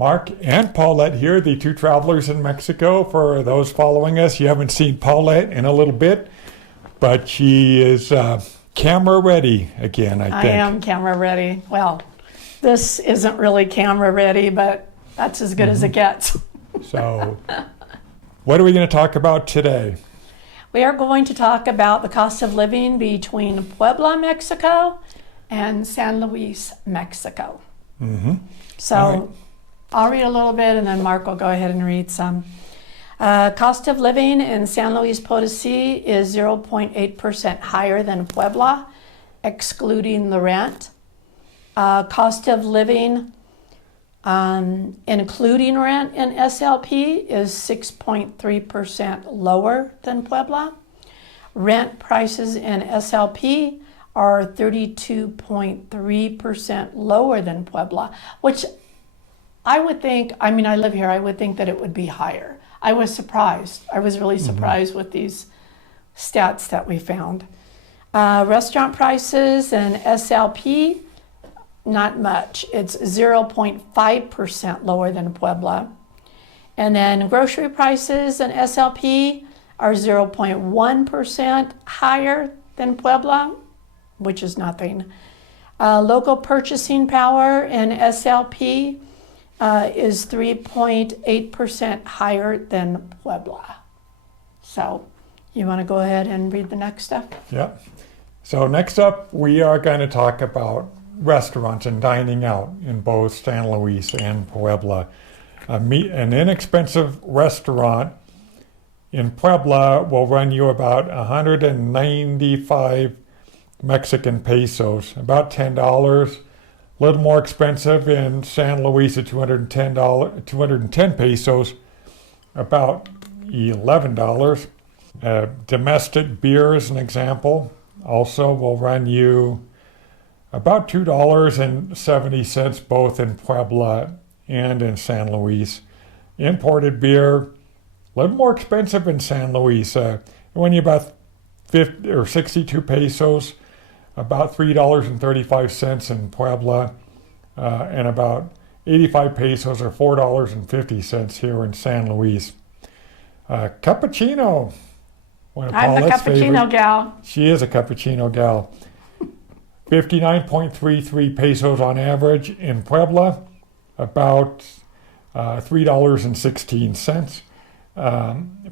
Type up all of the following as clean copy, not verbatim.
Mark and Paulette here, the two travelers in Mexico. For those following us, you haven't seen Paulette in a little bit, but she is camera ready again, I think. I am camera ready. Well, this isn't really camera ready, but that's as good as it gets. So, what are we going to talk about today? We are going to talk about the cost of living between Puebla, Mexico and San Luis, Mexico. Mm-hmm. So All right. I'll read a little bit and then Mark will go ahead and read some. Cost of living in San Luis Potosi is 0.8% higher than Puebla, excluding the rent. Cost of living, including rent in SLP, is 6.3% lower than Puebla. Rent prices in SLP are 32.3% lower than Puebla, which I would think, I live here, I would think that it would be higher. I was surprised. I was really surprised with these stats that we found. Restaurant prices in SLP, not much. It's 0.5% lower than Puebla. And then grocery prices in SLP are 0.1% higher than Puebla, which is nothing. Local purchasing power in SLP is 3.8% higher than Puebla. So you want to go ahead and read the next stuff? Yeah. So next up, we are going to talk about restaurants and dining out in both San Luis and Puebla. An inexpensive restaurant in Puebla will run you about 195 Mexican pesos, about $10. A little more expensive in San Luis at 210 pesos, about $11. Domestic beer, as an example, also will run you about $2.70 both in Puebla and in San Luis. Imported beer, a little more expensive in San Luis. When you about 50 or 62 pesos, about $3.35 in Puebla, and about 85 pesos or $4.50 here in San Luis. Cappuccino. One of I'm the Paulette's cappuccino favorite. gal. She is a cappuccino gal. 59.33 pesos on average in Puebla, about $3.16.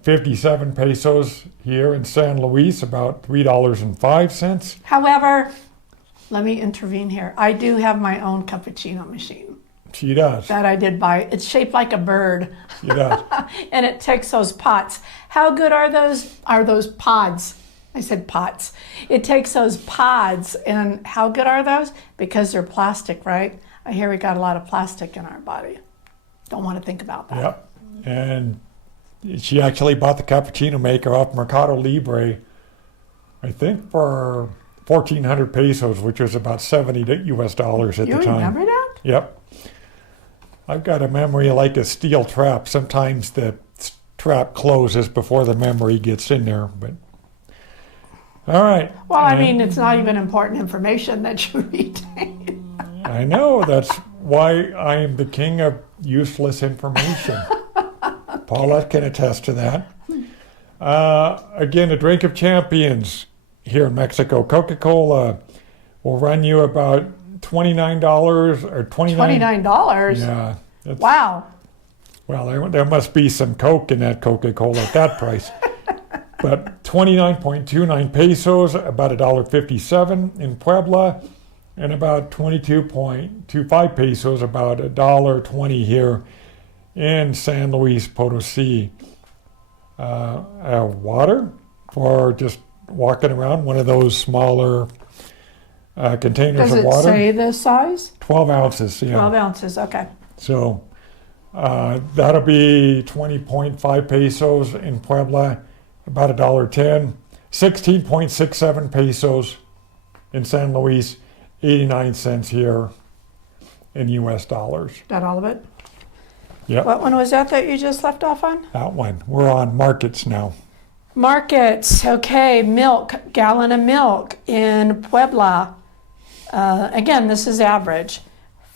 57 pesos here in San Luis, about $3.05. However, let me intervene here. I do have my own cappuccino machine She does. that I did buy. It's shaped like a bird. She does. And it takes those pots. How good are those pods? I said pots. It takes those pods, and how good are those? Because they're plastic, right? I hear we got a lot of plastic in our body. Don't want to think about that. Yep. And she actually bought the cappuccino maker off Mercado Libre, I think for 1,400 pesos, which was about $70 US at the time. You remember that? Yep. I've got a memory like a steel trap. Sometimes the trap closes before the memory gets in there. But all right. Well, I mean, it's not even important information that you retain. I know. That's why I am the king of useless information. Paulette can attest to that. Again, a drink of champions here in Mexico. Coca-Cola will run you about $29 or $29? Yeah. Wow. Well, there must be some Coke in that Coca-Cola at that price. But 29.29 pesos, about $1.57 in Puebla, and about 22.25 pesos, about $1.20 here in San Luis Potosi. Water for just walking around, one of those smaller containers Does of it water. say the size? 12 ounces, yeah. 12 ounces, okay. So that'll be 20.5 pesos in Puebla, about $1.10. 16.67 pesos in San Luis, 89 cents here in US dollars. That all of it? Yep. What one was that you just left off on? That one. We're on markets now. Markets, okay, milk, gallon of milk in Puebla. Again, this is average.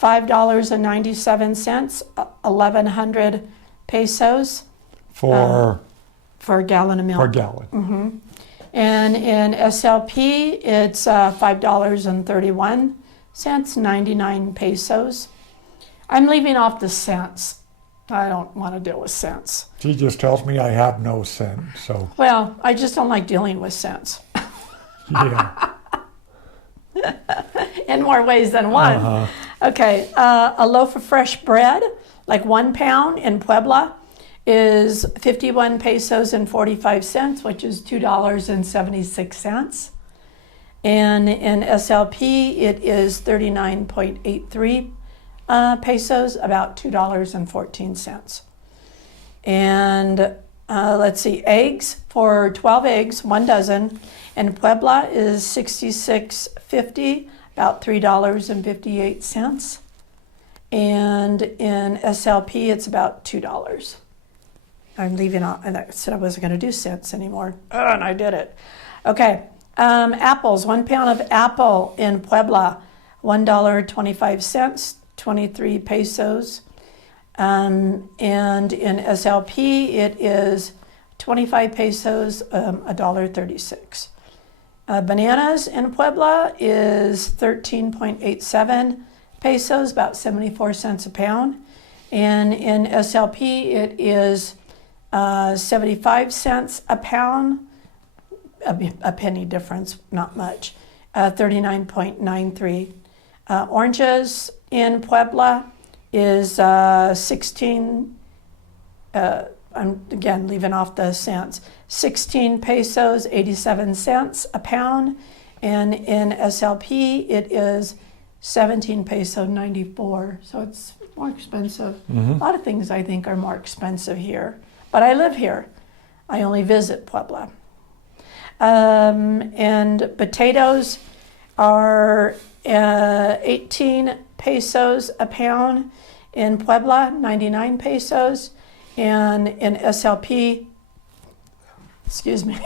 $5.97, 1,100 pesos For for a gallon of milk. per gallon. And in SLP, it's $5.31, 99 pesos. I'm leaving off the cents. I don't want to deal with cents. She just tells me I have no sense. So Well, I just don't like dealing with cents yeah. in more ways than one. Okay, a loaf of fresh bread, like 1 pound in Puebla, is 51 pesos and 45 cents, which is $2.76. And in SLP, it is 39.83 pesos, about $2.14. And let's see, eggs, for 12 eggs, 1 dozen, in Puebla is 66.50, about $3.58. And in SLP, it's about $2. I'm leaving out, and I said I wasn't going to do cents anymore, and I did it. Okay, apples, 1 pound of apple in Puebla, $1.25, 23 pesos. And in SLP, it is 25 pesos, $1.36. Bananas in Puebla is 13.87 pesos, about 74 cents a pound. And in SLP, it is 75 cents a pound, a penny difference, not much, 39.93. Oranges in Puebla is 16, I'm again leaving off the cents, 16 pesos, 87 cents a pound. And in SLP, it is 17 peso 94. So it's more expensive. A lot of things I think are more expensive here. But I live here. I only visit Puebla. And potatoes are 18 pesos a pound in Puebla, 99 pesos. And in SLP, excuse me,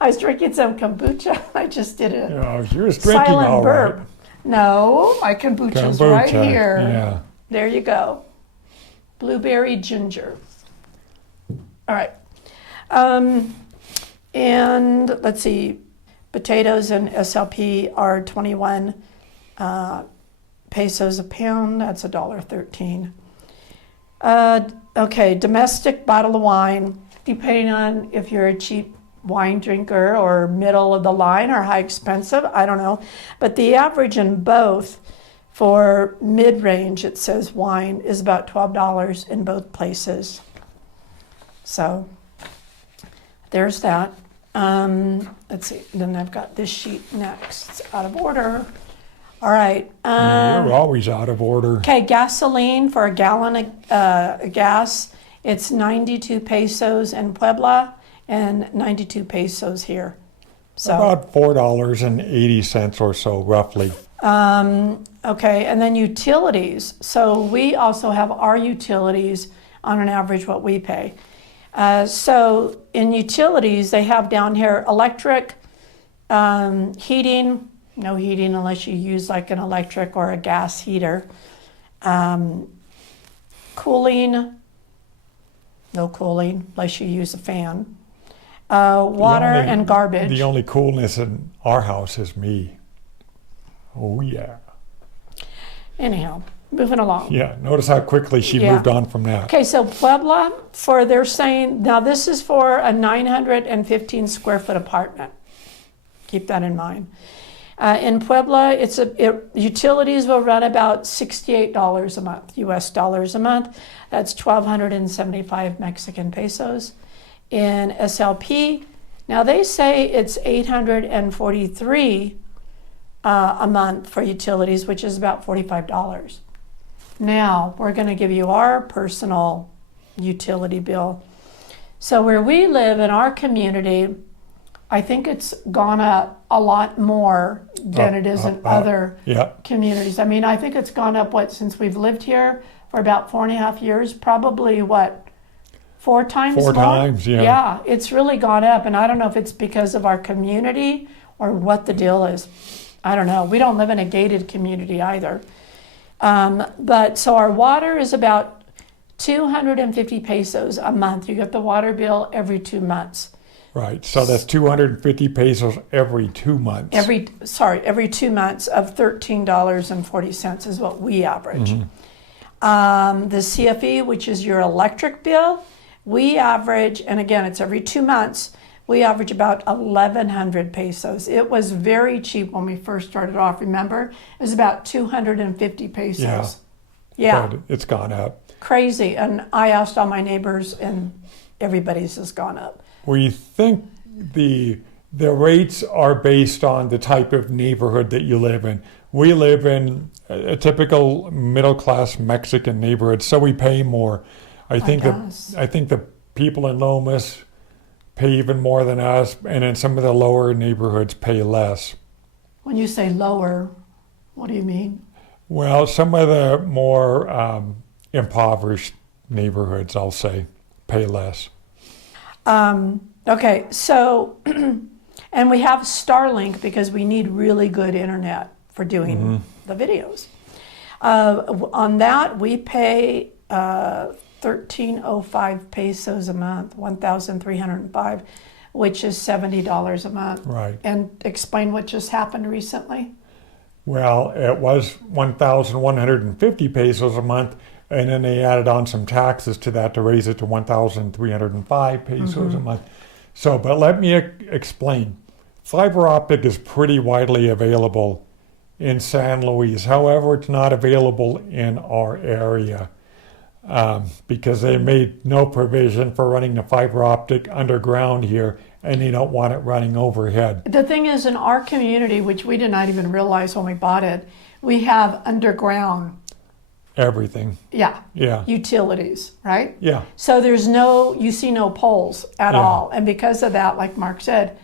I was drinking some kombucha. I just did it. Yeah, you're just drinking Silent all burp. right. No, my kombucha's right Kombucha, here. yeah. There you go. Blueberry ginger. All right. And let's see, potatoes in SLP are 21 pesos a pound. That's $1.13. Okay, domestic bottle of wine, depending on if you're a cheap wine drinker or middle of the line or high expensive, I don't know. But the average in both for mid-range, it says wine, is about $12 in both places. So there's that. Let's see, then I've got this sheet next. It's out of order. All right. You're always out of order. Okay, gasoline for a gallon of gas, it's 92 pesos in Puebla and 92 pesos here. So About $4.80 or so, roughly. okay, and then utilities. So we also have our utilities on an average what we pay. So in utilities, they have down here electric, heating, no heating unless you use like an electric or a gas heater. Cooling, no cooling unless you use a fan. Water and garbage. The only coolness in our house is me. Oh, yeah. Anyhow, moving along. Yeah, notice how quickly she Yeah. moved on from that. Okay, so Puebla, they're saying, now this is for a 915 square foot apartment. Keep that in mind. In Puebla, utilities will run about $68 a month, US dollars a month. That's 1,275 Mexican pesos. In SLP, now they say it's 843 a month for utilities, which is about $45. Now, we're going to give you our personal utility bill. So where we live in our community, I think it's gone up a lot more than it is in other Yeah, communities. I mean, I think it's gone up, since we've lived here for about 4.5 years, probably 4 times Four more? times, yeah. Yeah, it's really gone up, and I don't know if it's because of our community or what the deal is. I don't know. We don't live in a gated community either. But so our water is about 250 pesos a month. You get the water bill every 2 months. Right. So that's 250 pesos every 2 months. Every 2 months of $13.40 is what we average. The CFE, which is your electric bill, we average, and again, it's every 2 months, we average about 1,100 pesos. It was very cheap when we first started off, remember? It was about 250 pesos. Yeah. But it's gone up. Crazy. And I asked all my neighbors, and everybody's has gone up. We think the rates are based on the type of neighborhood that you live in. We live in a typical middle-class Mexican neighborhood, so we pay more. I think the people in Lomas pay even more than us, and in some of the lower neighborhoods pay less. When you say lower, what do you mean? Well, some of the more impoverished neighborhoods, I'll say, pay less. Okay, so, and we have Starlink because we need really good internet for doing the videos. On that, we pay 1,305 pesos a month, 1,305, which is $70 a month. Right. And explain what just happened recently. Well, it was 1,150 pesos a month, and then they added on some taxes to that to raise it to 1,305 pesos a month. So, but let me explain. Fiber optic is pretty widely available in San Luis. However, it's not available in our area because they made no provision for running the fiber optic underground here, and they don't want it running overhead. The thing is, in our community, which we did not even realize when we bought it, we have underground Everything. Yeah. Yeah. Utilities, right? Yeah. So you see no poles at all. And because of that, like Mark said,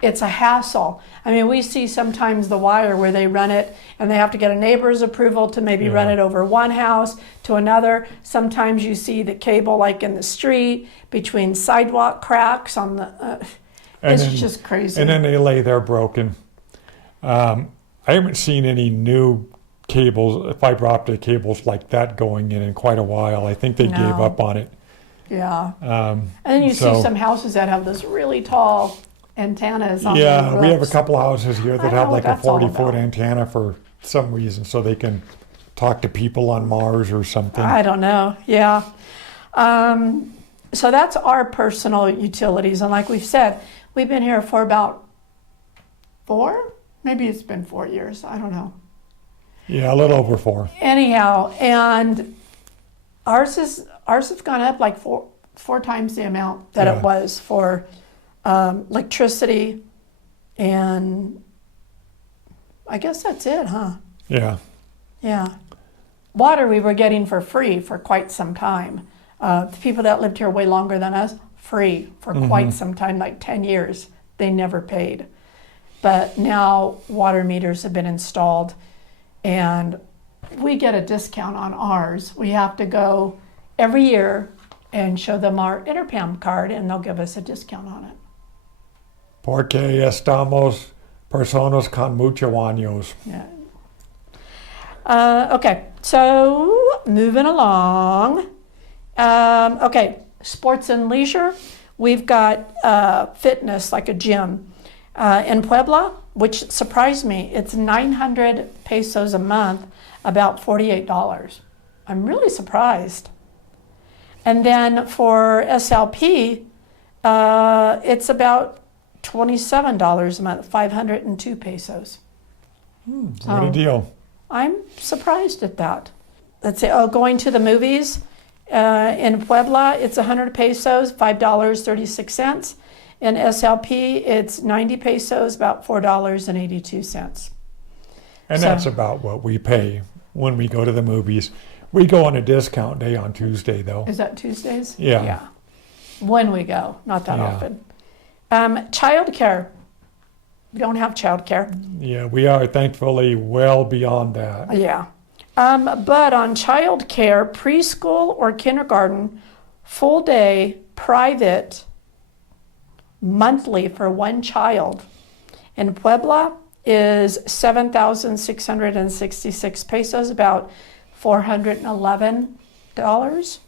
it's a hassle. I mean, we see sometimes the wire where they run it and they have to get a neighbor's approval to maybe run it over one house to another. Sometimes you see the cable like in the street between sidewalk cracks on the, it's just crazy. And then they lay there broken. I haven't seen any new cables, fiber optic cables like that going in quite a while. I think they gave up on it. Yeah. And then you see some houses that have those really tall antennas on their roofs. We have a couple houses here that have like a that's all 40-foot antenna for some reason, so they can talk to people on Mars or something. I don't know. Yeah. So that's our personal utilities. And like we've said, we've been here for about 4, maybe it's been 4 years. I don't know. Yeah, a little over 4. Anyhow, and ours has gone up like four times the amount that it was for electricity, and I guess that's it, huh? Yeah. Yeah. Water we were getting for free for quite some time. The people that lived here way longer than us, free for quite some time, like 10 years. They never paid. But now water meters have been installed, and we get a discount on ours. We have to go every year and show them our Interpam card, and they'll give us a discount on it. Porque estamos personas con muchos años. Yeah. Okay, so moving along. Okay, sports and leisure. We've got fitness, like a gym. In Puebla, which surprised me, it's 900 pesos a month, about $48. I'm really surprised. And then for SLP, it's about $27 a month, 502 pesos. What a deal. I'm surprised at that. Let's say, going to the movies, in Puebla, it's 100 pesos, $5.36. In SLP, it's 90 pesos, about $4.82. And that's about what we pay when we go to the movies. We go on a discount day on Tuesday, though. Is that Tuesdays? Yeah. Yeah. When we go, not that often. Childcare. We don't have childcare. Yeah, we are thankfully well beyond that. Yeah. But on childcare, preschool or kindergarten, full day, private, monthly for one child. In Puebla, is 7,666 pesos, about $411.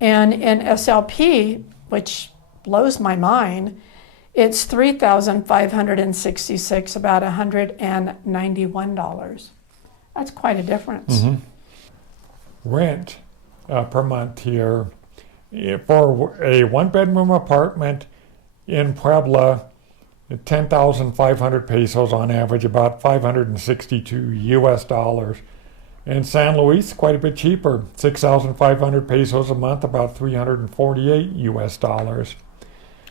And in SLP, which blows my mind, it's 3,566, about $191. That's quite a difference. Rent per month here for a one-bedroom apartment in Puebla, 10,500 pesos on average, about 562 US dollars. In San Luis, quite a bit cheaper, 6,500 pesos a month, about 348 US dollars.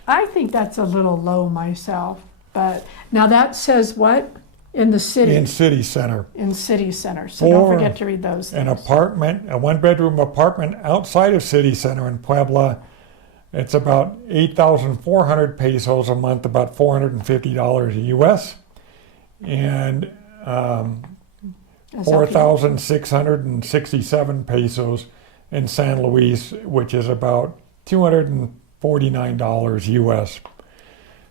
I think that's a little low myself, but now that says what? In the city. In city center. In city center. So don't forget to read those things. An apartment, a one-bedroom apartment outside of city center in Puebla, it's about 8,400 pesos a month, about $450 US, and 4,667 pesos in San Luis, which is about $249 US.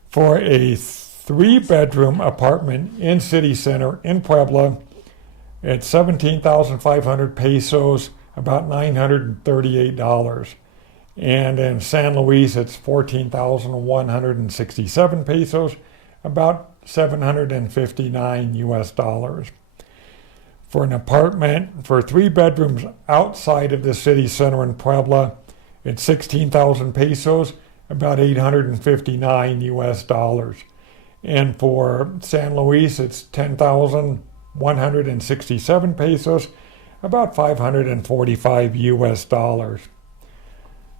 For a three-bedroom apartment in city center in Puebla, it's 17,500 pesos, about $938. And in San Luis, it's 14,167 pesos, about 759 US dollars. For an apartment for 3 bedrooms outside of the city center in Puebla, it's 16,000 pesos, about 859 US dollars. And for San Luis, it's 10,167 pesos, about 545 US dollars.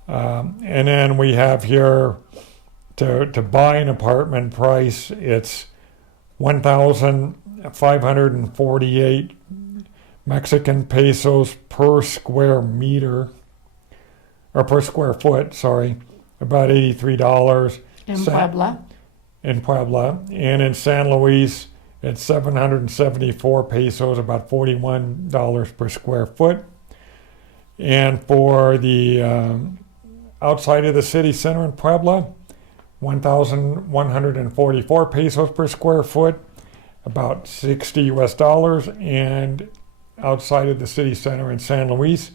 And then we have here to buy an apartment price, it's 1,548 Mexican pesos per square meter, or per square foot, sorry, about $83. In Puebla. In Puebla. And in San Luis, it's 774 pesos, about $41 per square foot. And for the outside of the city center in Puebla, 1,144 pesos per square foot, about 60 US dollars. And outside of the city center in San Luis,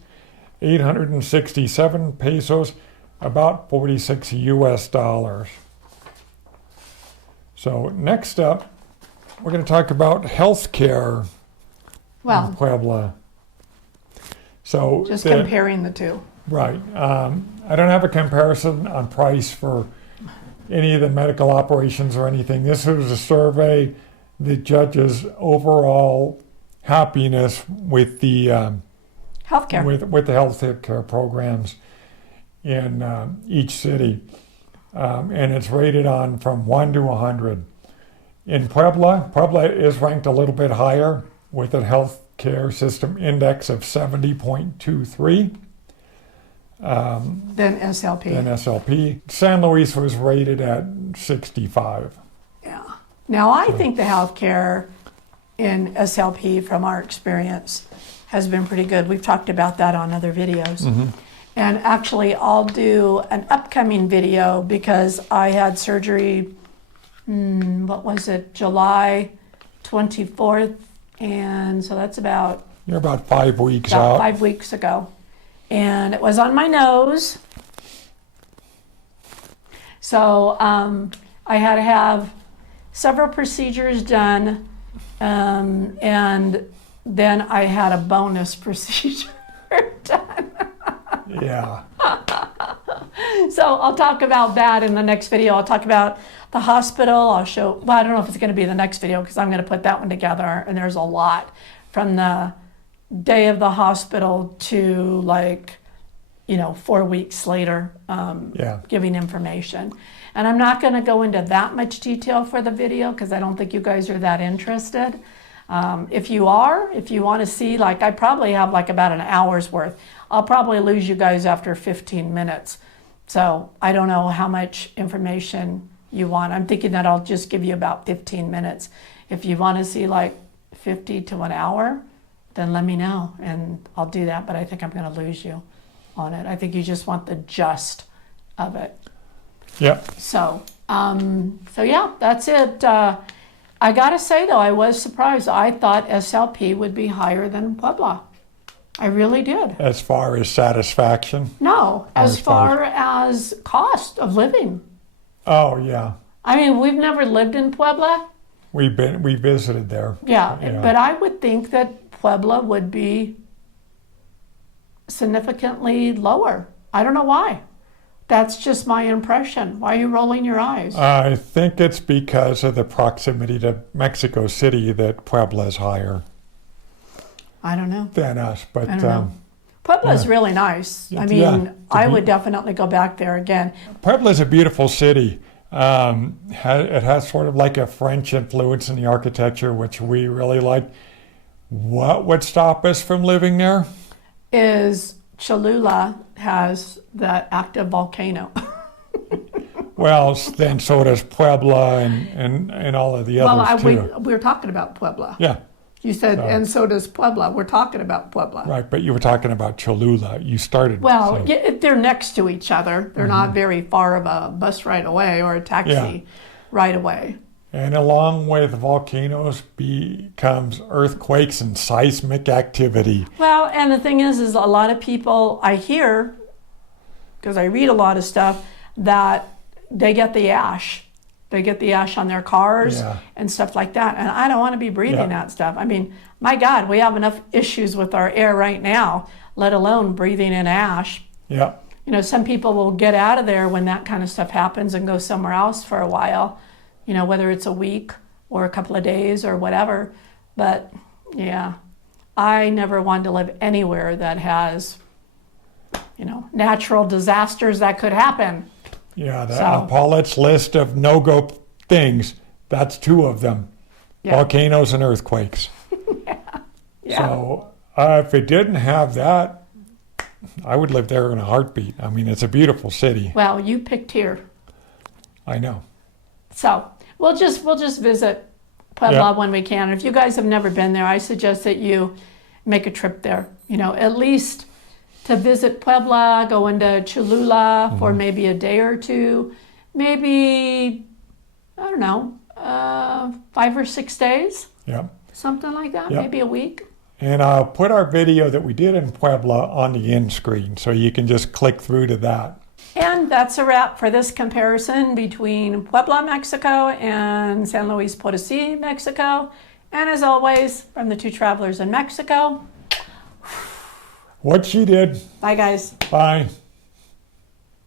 867 pesos, about 46 US dollars. So next up, we're going to talk about health care in Puebla. So just comparing the two. Right. I don't have a comparison on price for any of the medical operations or anything. This was a survey that judges overall happiness with the healthcare, with the health care programs in each city, and it's rated on from 1 to 100. In Puebla is ranked a little bit higher with a health care system index of 70.23. Then SLP. San Luis was rated at 65. Yeah. Now I think the healthcare in SLP, from our experience, has been pretty good. We've talked about that on other videos. And actually, I'll do an upcoming video because I had surgery, July 24th. And so that's about... You're about 5 weeks about out. 5 weeks ago. And it was on my nose. So I had to have several procedures done. And then I had a bonus procedure done. Yeah. So I'll talk about that in the next video. I'll talk about the hospital. I'll show, well, I don't know if it's going to be the next video because I'm going to put that one together. And there's a lot from the day of the hospital to 4 weeks later, giving information. And I'm not going to go into that much detail for the video because I don't think you guys are that interested. If you want to see, I probably have about an hour's worth. I'll probably lose you guys after 15 minutes. So I don't know how much information you want. I'm thinking that I'll just give you about 15 minutes. If you want to see 50 to an hour, then let me know and I'll do that. But I think I'm going to lose you on it. I think you just want the gist of it. Yep. So yeah, that's it. I gotta say though, I was surprised. I thought SLP would be higher than Puebla. I really did. As far as satisfaction? No, as as far far as cost of living. Oh, yeah. I mean, we've never lived in Puebla. We visited there. Yeah, Yeah. but I would think that Puebla would be significantly lower. I don't know why. That's just my impression. Why are you rolling your eyes? I think it's because of the proximity to Mexico City that Puebla is higher I don't know. than us. But I don't know. Puebla's yeah. really nice. I Yeah, mean, to I be- would definitely go back there again. Puebla's a beautiful city. It has sort of like a French influence in the architecture, which we really like. What would stop us from living there? Is Cholula has that active volcano. Well, then so does Puebla and all of the others we too. were talking about Puebla. Yeah, You said, So- and so does Puebla. We're talking about Puebla. right. But you were talking about Cholula. You started. Well, so- yeah, they're next to each other. They're not very far of a bus ride away or a taxi Yeah. right away. And along with volcanoes comes earthquakes and seismic activity. Well, and the thing is a lot of people I hear, because I read a lot of stuff, that they get the ash. They get the ash on their cars Yeah. and stuff like that. And I don't want to be breathing Yeah. that stuff. I mean, my God, we have enough issues with our air right now, let alone breathing in ash. Yeah, You know, some people will get out of there when that kind of stuff happens and go somewhere else for a while, you know, whether it's a week or a couple of days or whatever. But yeah, I never wanted to live anywhere that has, you know, natural disasters that could happen. yeah. So- Paulette's list of no-go things. That's two of them: Yeah. volcanoes and earthquakes. Yeah. So if it didn't have that, I would live there in a heartbeat. I mean, it's a beautiful city. Well, you picked here. I know. So we'll just visit Puebla Yeah. when we can. If you guys have never been there, I suggest that you make a trip there. You know, at least to visit Puebla, go into Cholula for maybe a day or two, maybe I don't know, 5 or 6 days, Yeah. something like that, Yeah. maybe a week. And I'll put our video that we did in Puebla on the end screen, so you can just click through to that. And that's a wrap for this comparison between Puebla, Mexico and San Luis Potosi, Mexico. And as always, from the two travelers in Mexico, What she did. bye guys. Bye.